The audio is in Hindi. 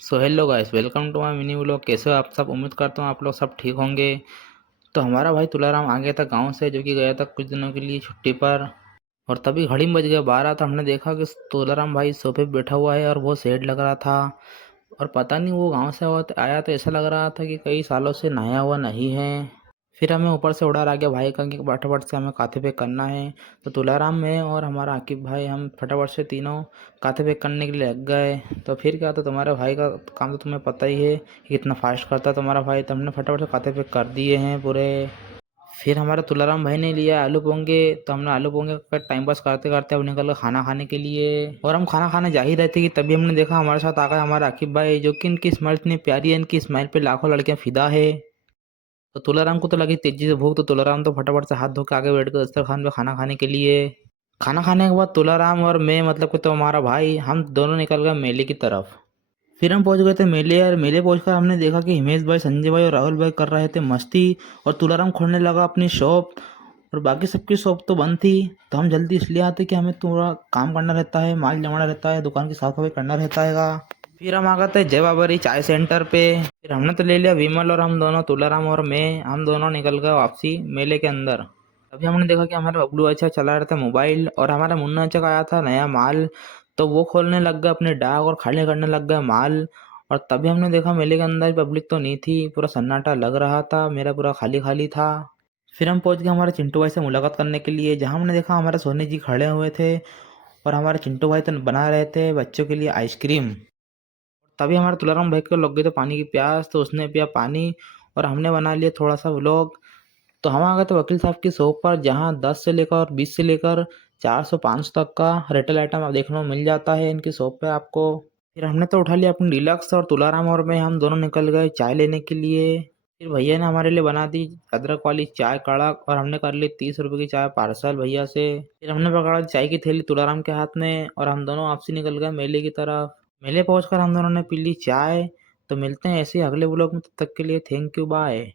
So hello guys, welcome to my mini vlog. कैसे हो आप सब? उम्मीद करता हूँ आप लोग सब ठीक होंगे। तो हमारा भाई तुलाराम आ गया था गांव से, जो कि गया था कुछ दिनों के लिए छुट्टी पर। और तभी घड़ी में बज गया 12। तो हमने देखा कि तुलाराम भाई सोफे पे बैठा हुआ है और बहुत सैड लग रहा था। और पता नहीं वो गांव से आया तो ऐसा लग रहा था कि कई सालों से नहाया हुआ नहीं है। फिर हमें ऊपर से उड़ा आ गया भाई का कि फटाफट से हमें काथे पे करना है। तो तुलाराम में और हमारा आकिब भाई हम फटाफट से तीनों काथे पे करने के लिए लग गए। तो फिर क्या, तो तुम्हारे भाई का काम तो तुम्हें पता ही है कि कितना फास्ट करता है तुम्हारा भाई। तो हमने फटाफट से काथे पे कर दिए हैं पूरे। फिर हमारा तुलाराम भाई ने लिया आलू पोंगे। तो हमने आलू पोंगे का टाइम पास करते करते अब निकल गए खाना खाने के लिए। और हम खाना खाने जा ही रहे थे कि तभी हमने देखा हमारे साथ आ गया हमारा आकिब भाई, जो कि इनकी स्माइल इतनी प्यारी है, इनकी स्माइल पे लाखों लड़कियां फिदा है। तो तुलाराम को तो लगी तेजी से भूख। तो तुलाराम तो फटाफट से हाथ धो के आगे बैठ गए दस्तरखान पे खाना खाने के लिए। खाना खाने के बाद तुलाराम और मैं, मतलब कि तो हमारा भाई, हम दोनों निकल गए मेले की तरफ। फिर हम पहुंच गए थे मेले। और मेले पहुंचकर हमने देखा कि हिमेश भाई, संजय भाई और राहुल भाई कर रहे थे मस्ती। और तुलाराम खोलने लगा अपनी शॉप। और बाकी सबकी शॉप तो बंद थी। तो हम जल्दी इसलिए आते कि हमें थोड़ा काम करना रहता है, माल जमाना रहता है, दुकान की साफ सफाई करना रहता है। फिर हम आ गए थे जय बाबरी चाय सेंटर पे। फिर हमने तो ले लिया विमल, और हम दोनों, तुलाराम और मैं, हम दोनों निकल गए वापसी मेले के अंदर। तभी हमने देखा कि हमारे बबलू अच्छा चला रहा था मोबाइल, और हमारा मुन्ना अच्छा का आया था नया माल। तो वो खोलने लग गए अपने डाक और खाली करने लग गए माल। और तभी हमने देखा मेले के अंदर पब्लिक तो नहीं थी, पूरा सन्नाटा लग रहा था, मेरा पूरा खाली खाली था। फिर हम पहुंच गए हमारे चिंटू भाई से मुलाकात करने के लिए, जहां हमने देखा हमारे सोनी जी खड़े हुए थे। और हमारे चिंटू भाई तो बना रहे थे बच्चों के लिए आइसक्रीम। तभी हमारे तुलाराम भाई को लग गई तो पानी की प्यास, तो उसने पिया पानी। और हमने बना लिया थोड़ा सा व्लॉग। तो हम आ गए थे वकील साहब की शॉप पर, जहाँ 10 से लेकर और 20 से लेकर 400 500 तक का रिटेल आइटम देखने को मिल जाता है इनकी शॉप पे आपको। फिर हमने तो उठा लिया अपनी डीलक्स, और तुलाराम और मैं, हम दोनों निकल गए चाय लेने के लिए। फिर भैया ने हमारे लिए बना दी अदरक वाली चाय कड़क, और हमने कर ली 30 रुपये की चाय पार्सल भैया से। फिर हमने पकड़ा दी चाय की थैली तुलाराम के हाथ में, और हम दोनों आपसी निकल गए मेले की तरफ। मेले पहुंचकर हम दोनों ने पी ली चाय। तो मिलते हैं ऐसे ही अगले ब्लॉग में, तब तक के लिए थैंक यू, बाय।